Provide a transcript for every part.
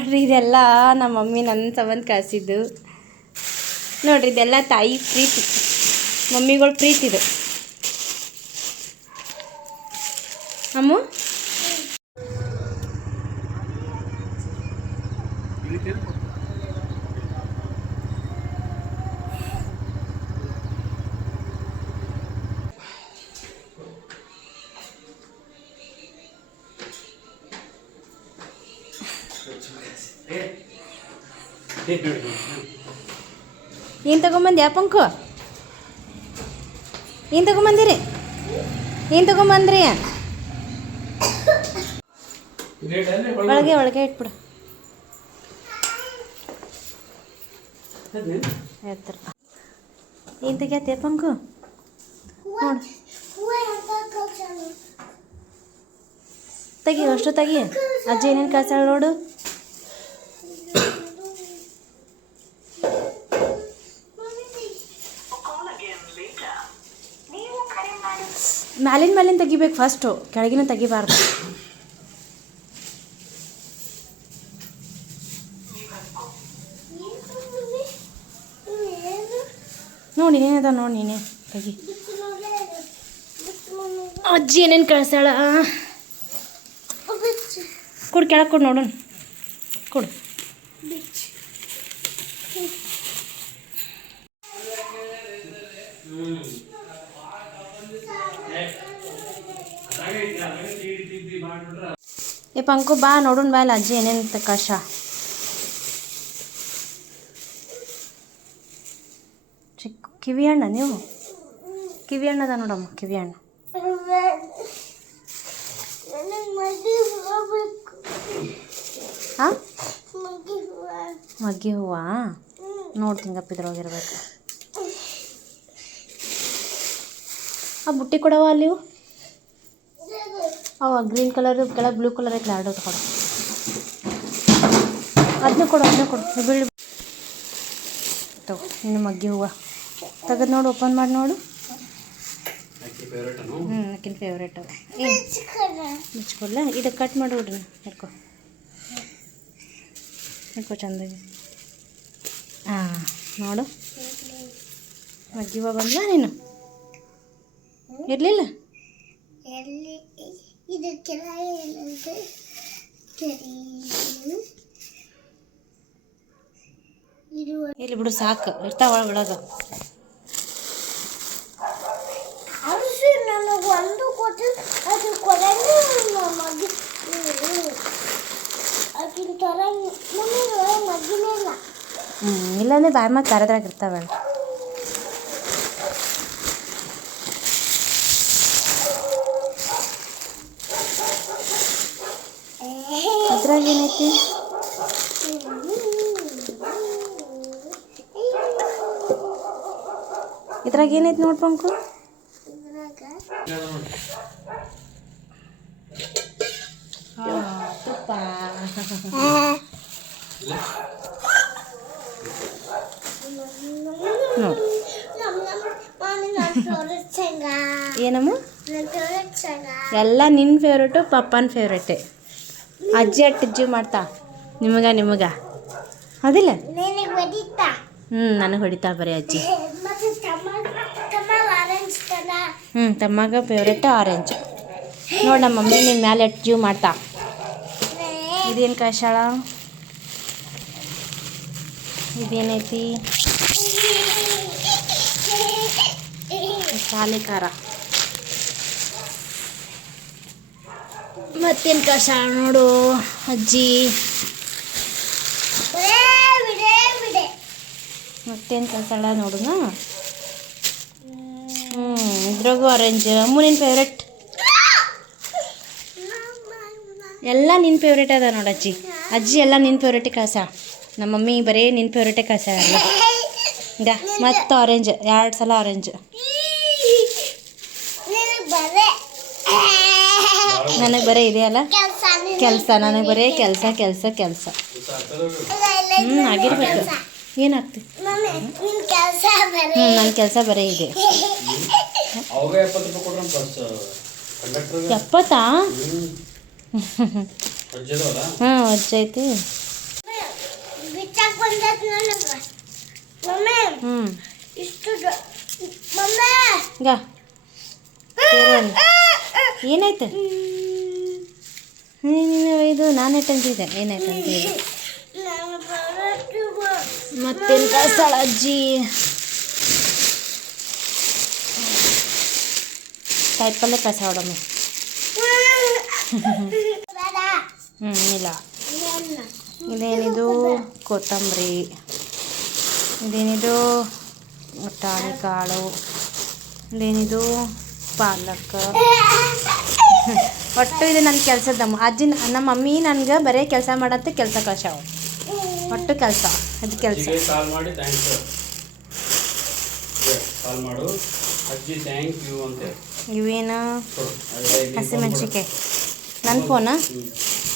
ನೋಡ್ರಿ ಇದೆಲ್ಲ ನಮ್ಮ ಮಮ್ಮಿ ನನ್ನ ಸಂಬಂಧ ಕಳಿಸಿದ್ದು. ನೋಡ್ರಿ ಇದೆಲ್ಲ ತಾಯಿ ಪ್ರೀತಿ, ಮಮ್ಮಿಗಳ ಪ್ರೀತಿ ಇದು. ಅಮ್ಮ ಏನು ತಗೊಂಬಂದಿ ಪಂಕು? ಏನು ತಗೊಂಬಂದಿರಿ? ಏನು ತಗೊಂಬಂದ್ರಿ? ಒಳಗೆ ಒಳಗೆ ಇಟ್ಬಿಡು. ಏನು ತೆಗಿಯತ್ತೆ ಪಂಕು? ನೋಡು ತೆಗಿ, ಅಷ್ಟು ತೆಗಿ. ಅಜ್ಜಿ ಏನೇನು ಕಳ್ಸಾಳ ನೋಡು. ಮ್ಯಾಲಿನ ತೆಗಿಬೇಕು ಫಸ್ಟು, ಕೆಳಗಿನ ತೆಗಿಬಾರ್ದು. ನೋಡಿ ಏನೇದ ನೋಡಿ, ನೀನೇ ತೆಗಿ. ಅಜ್ಜಿ ಏನೇನು ಕಳ್ಸಾಳ ಕೊಡು, ಕೆಳಗೆ ಕೊಡು ನೋಡೋಣ. ಕೊಡು. ಏ ಪಂಕು ಬಾ ನೋಡೋಣ ಬಾ ಇಲ್ಲ ಅಜ್ಜಿ ಏನೇನು ಕಷ. ಚಿಕ್ಕ ಕಿವಿ ಹಣ್ಣ, ನೀವು ಕಿವಿ ಹಣ್ಣದ ನೋಡಮ್ಮ, ಕಿವಿ ಹಣ್ಣು. ಹಾಂ ಮಗ್ಗಿ ಹೂವ ನೋಡ್ತಿಂಗಪ್ಪ ಇದ್ರೊಳಗಿರ್ಬೇಕು. ಆ ಬುಟ್ಟಿ ಕೊಡವ ಅಲ್ಲಿ ಅವ ಗ್ರೀನ್ ಕಲರ್ ಕೆಳಗೆ ಬ್ಲೂ ಕಲರ್ ಐತೆ, ಎರಡು ಕೊಡು. ಅದನ್ನ ಕೊಡು ಬೀಳಿ ತಗೋ. ಇನ್ನು ಮಗ್ಗಿ ಹೂವು ತೆಗೆದು ನೋಡು, ಓಪನ್ ಮಾಡಿ ನೋಡು. ಆಕಿನ ಫೇವ್ರೇಟ್ ಅವ. ಮುಚ್ಕೊಲ್ಲ, ಇದು ಕಟ್ ಮಾಡಿ ಬಿಡ್ರಿ. ಹಿಡ್ಕೊ ಚಂದಾಗಿ. ಹಾಂ ನೋಡು, ಮಗ್ಗಿ ಹೂವು ಬಂದ್ಲಾ ನೀನು? ಇರಲಿಲ್ಲ ಇಲ್ಲಿ ಬಿಡು, ಸಾಕು ಇರ್ತಾವ ಒಳಗೆ. ಇಲ್ಲಾಂದ್ರೆ ಬಾಯಿ ಮತ್ತೆ ಕರೆದ್ರಾಗ ಇರ್ತಾವೆ. ಅದ್ರಾಗ ಏನೈತಿ? ಇದ್ರಾಗ ಏನೈತಿ ನೋಡ್ ಪಂಕು? ತುಪ್ಪ. ನೋಡಿ ಏನಮ್ಮ, ಎಲ್ಲ ನಿನ್ನ ಫೇವ್ರೇಟು, ಪಪ್ಪನ ಫೇವ್ರೇಟೆ. ಅಜ್ಜಿ ಅಜ್ಜಿ ಮಾಡ್ತಾ ನಿಮಗ ಅದಿಲ್ಲ? ನನಗೆ ಹೊಡಿತಾ ಬರೀ ಅಜ್ಜಿ. ತಮ್ಮಗ ಫೇವ್ರೇಟ್ ಆರೆಂಜ್. ನೋಡಿ ನಮ್ಮ ಮಮ್ಮಿ ನಿಮ್ಮ ಮ್ಯಾಲೆ ಅಜ್ಜಿ ಮಾಡ್ತಾ. ಇದೇನು ಕಷಾಳ? ಇದೇನೈತಿ? ಸಾಲಿ ಖಾರ. ಮತ್ತೇನು ಕಷಾಳ ನೋಡು ಅಜ್ಜಿ. ಮತ್ತೇನು ಕಷಾಳ ನೋಡುನ. ಇದ್ರಾಗೂ ಆರೆಂಜ್. ಅಮ್ಮನಿನ ಫೇವ್ರೇಟ್ ಎಲ್ಲ ನಿನ್ನ ಫೇವ್ರೇಟ್ ಅದ ನೋಡಿ ಅಜ್ಜಿ. ಅಜ್ಜಿ ಎಲ್ಲ ನಿನ್ನ ಫೇವ್ರೇಟೇ ಕಳ್ಸ. ನಮ್ಮ ಮಮ್ಮಿ ಬರೀ ನಿನ್ನ ಫೇವ್ರೇಟೇ ಕಳ್ಸ ಎಲ್ಲ. ಈಗ ಮತ್ತು ಆರೆಂಜ್, 2 ಸಲ ಆರೆಂಜ್. ನನಗೆ ಬರೀ ಇದೆಯಲ್ಲ ಕೆಲಸ, ನನಗೆ ಬರೀ ಕೆಲಸ. ಆಗಿರ್ಬೇಕು. ಏನಾಗ್ತಿ? ನನ್ನ ಕೆಲಸ ಬರೀ ಇದೆ. 70? ಹಾಂ ಅಜ್ಜ ಐತಿ. ಹ್ಞೂ ಈಗ ಏನಾಯ್ತು ನೀನು ಇದು ನಾನೇ ತಂದಿದ್ದೆ ಏನಾಯ್ತು ಅಂತ ಹೇಳಿ ಮತ್ತೇನು ಕಳ್ಸಾಳ ಅಜ್ಜಿ ಕಾಯಿಪಲ್ಲೆ ಕಸ ಹೊಡಮ್ಮೆ ಇಲ್ಲ ಇದೇನಿದು ಕೊತ್ತಂಬರಿ ಇದೇನಿದು ಬಟಾಣಿ ಕಾಳು ಇದೇನಿದು ಪಾಲಕ್ ಒಟ್ಟು ಇದು ನನ್ನ ಕೆಲಸದಮ್ಮ ಅಜ್ಜಿ ನಮ್ಮ ಮಮ್ಮಿ ನನಗೆ ಬರೀ ಕೆಲಸ ಮಾಡತ್ತೆ ಕೆಲಸ ಕಳ್ಸಾವ ಒಟ್ಟು ಕೆಲಸ ಅದು ಕೆಲಸ ಇವೇನು ಹಸಿಮೆಣ್ಸಿಕಾಯಿ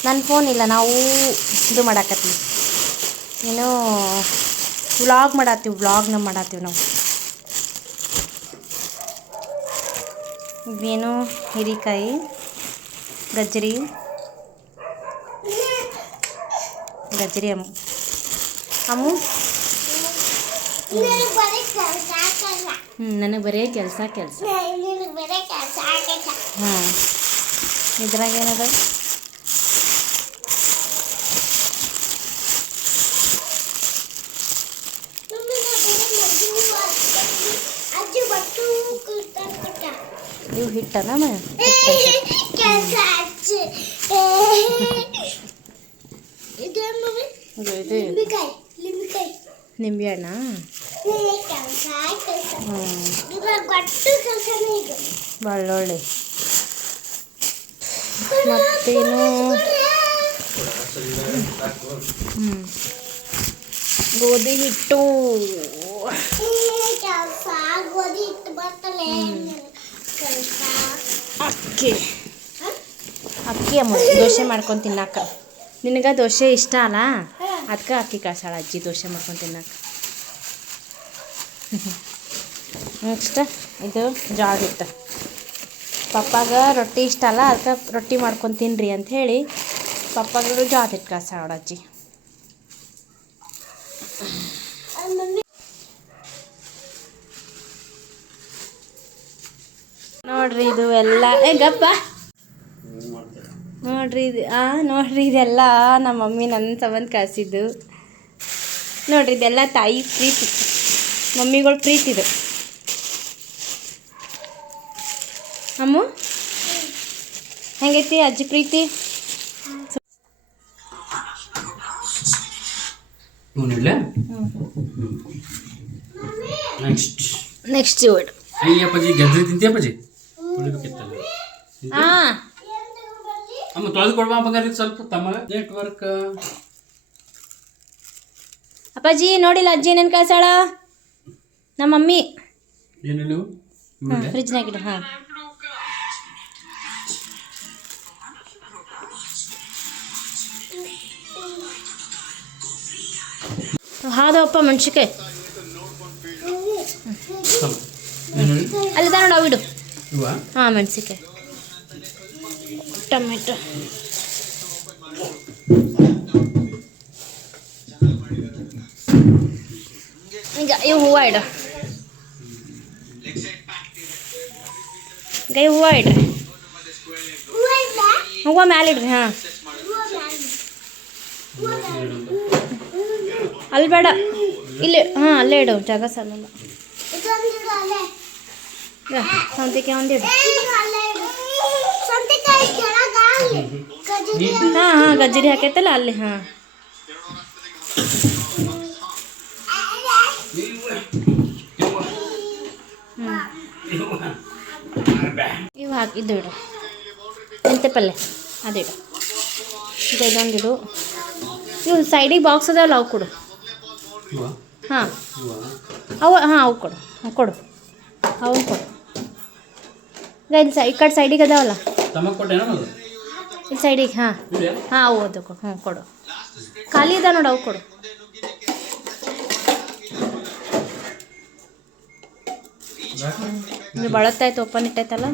ನನ್ನ ಫೋನ್ ಇಲ್ಲ ನಾವು ಇದು ಮಾಡಾಕತ್ತೀವಿ ಏನು ವ್ಲಾಗ್ನ ಮಾಡತ್ತೀವಿ ನಾವು ಇವೇನು ಹೀರೆಕಾಯಿ ಗಜ್ಜರಿ ಅಮ್ಮು ನನಗೆ ಬರೀ ಕೆಲಸ ಹಾಂ ಇದ್ರಾಗ ಏನದ ಇವು ಹಿಟ್ಟನ ನಿಂಬೆ ಹಣ್ಣ ಬೆಳ್ಳುಳ್ಳಿ ಮತ್ತೇನು ಗೋಧಿ ಹಿಟ್ಟು ಅಕ್ಕಿ ಅಮ್ಮ ದೋಸೆ ಮಾಡ್ಕೊಂಡು ತಿನ್ನಾಕ ನಿನಗೆ ದೋಸೆ ಇಷ್ಟ ಅಲ್ಲ ಅದಕ್ಕೆ ಅಕ್ಕಿ ಕಳ್ಸಾಳ ಅಜ್ಜಿ ದೋಸೆ ಮಾಡ್ಕೊಂಡು ತಿನ್ನಾಕ ನೆಕ್ಸ್ಟ್ ಇದು ಜೋಳದ ಹಿಟ್ಟು ಪಪ್ಪಾಗ ರೊಟ್ಟಿ ಇಷ್ಟ ಅಲ್ಲ ಅದಕ್ಕೆ ರೊಟ್ಟಿ ಮಾಡ್ಕೊಂಡು ತಿನ್ನಿರಿ ಅಂತ ಹೇಳಿ ಪಪ್ಪಾಗ ಜೋಳದ ಹಿಟ್ಟು ಕಳ್ಸಾಳ ಅಜ್ಜಿ ನೋಡ್ರಿ ಇದು ಎಲ್ಲ ಗಪ್ಪ ನೋಡ್ರಿ ಇದೆಲ್ಲ ನಮ್ಮ ಮಮ್ಮಿ ನನ್ನ ಸಂಬಂಧ ಕಳಿಸಿದ್ದು ನೋಡ್ರಿ ಇದೆಲ್ಲ ತಾಯಿ ಪ್ರೀತಿ ಮಮ್ಮಿಗಳ ಪ್ರೀತಿ ಇದು ಅಮ್ಮ ಹೆಂಗೈತಿ ಅಜ್ಜಿ ಪ್ರೀತಿ ನೆಕ್ಸ್ಟ್ ವರ್ಡ್ ಅಯ್ಯಪ್ಪಾಜಿ ಗಜ್ಜರಿ ತಿಂತೀಯಪ್ಪಾಜಿ ಹಾಂ ಅಮ್ಮ ತೊಳೆದು ಕೊಡ್ಬಾ ಬಂಗಾರ ಸ್ವಲ್ಪ ತಮ್ಮ ನೆಟ್ವರ್ಕ್ ಅಪ್ಪಾಜಿ ನೋಡಿಲ್ಲ ಅಜ್ಜಿ ಏನೇನು ಕಳ್ಸಾಳ ನಮ್ಮ ಮಮ್ಮಿ ಏನೇನು ಫ್ರಿಜ್ನಾಗ ಇಡು ಹಾಂ ಹಾದವಪ್ಪ ಮೆಣ್ಸಿಕಾಯಿ ಅಲ್ಲಿದ ನೋಡು ಇಡು ಹಾಂ ಮೆಣ್ಸಿಕಾಯಿ ಟೊಮೆಟೊ ಈಗ ಇವು ಹೂವು ಇಡು ಈಗ ಇವು ಹೂವು ಇಡ್ರಿ ಹೂವು ಮ್ಯಾಲೆ ಇಡ್ರಿ ಹಾಂ ಅಲ್ಲಿ ಬೇಡ ಇಲ್ಲಿ ಹಾಂ ಅಲ್ಲೇ ಇಡು ಜಾಗ ಸಾಲಲ್ಲ ಸೌತೆಕಾಯಿ ಒಂದಿಡು ಹಾಂ ಗಜ್ಜರಿ ಹಾಕೈತಲ್ಲ ಅಲ್ಲಿ ಹಾಂ ಇವು ಹಾಕಿ ಇದು ಇಡು ಮೆಂತೆ ಪಲ್ಯ ಅದಿಡು ಇದೊಂದಿಡು ಇವು ಸೈಡಿಗೆ ಬಾಕ್ಸ್ ಅದಾವಲ್ಲ ಅವು ಕೊಡು ಹಾಂ ಅವು ಕೊಡು ಕೊಡು ಅವನು ಕೊಡು ಈ ಕಡೆ ಸೈಡಿಗೆ ಅದಾವಲ್ಲ ಇಲ್ಲಿ ಸೈಡಿಗೆ ಹಾಂ ಅವು ಅದು ಕೊಡು ಕೊಡು ಖಾಲಿ ಇದಾವ ನೋಡು ಅವು ಕೊಡು ನೀವು ಬಳತ್ತಾಯ್ತು ಓಪನ್ ಇಟ್ಟೈತಲ್ಲ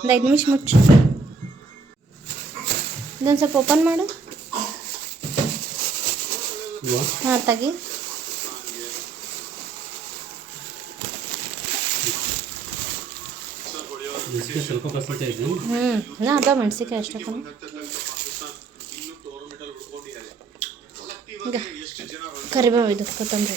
ಒಂದು 5 ನಿಮಿಷ ಮುಚ್ಚು ಇದೊಂದು ಸ್ವಲ್ಪ ಓಪನ್ ಮಾಡು ಹಾಂ ತೆಗಿ ಬಿಸ್ಕೆಟ್ ಸ್ವಲ್ಪ ಕಸತೆ ಇದೆ. ನಾ ಅದ ಮೆಣಸಿಕಾಯಿ ಅಷ್ಟೇ ಕಣೋ. ಈಗ ಕರಿಬೇವು ಇದು ಕೊತ್ತಂಬರಿ.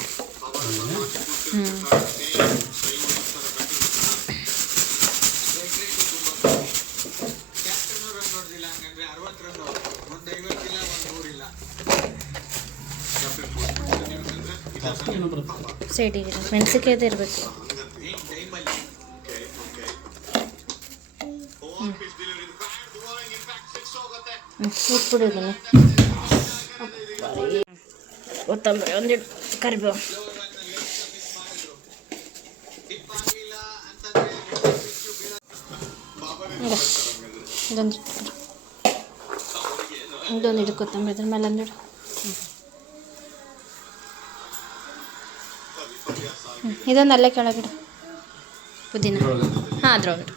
ಏನೋ ಬರುತ್ತೆ. ಸೈಡಿಗೆ ಮೆಣಸಿಕಾಯ್ದು ಇರಬೇಕು. ಉಟ್ಬಿಡು ಇದನ್ನು. ಕೊತ್ತಂಬರಿ ಒಂದಿಡು, ಕರಿಬೇವು. ಈಗ ಇದೊಂದಿಡು ಕೊತ್ತಂಬರಿ, ಅದ್ರ ಮೇಲೆ ಒಂದಿಡು. ಇದೊಂದು ಅಲ್ಲೇ ಕೆಳಗಿಡು ಪುದೀನ. ಹಾಂ ಅದ್ರೊಳಗಿಡು.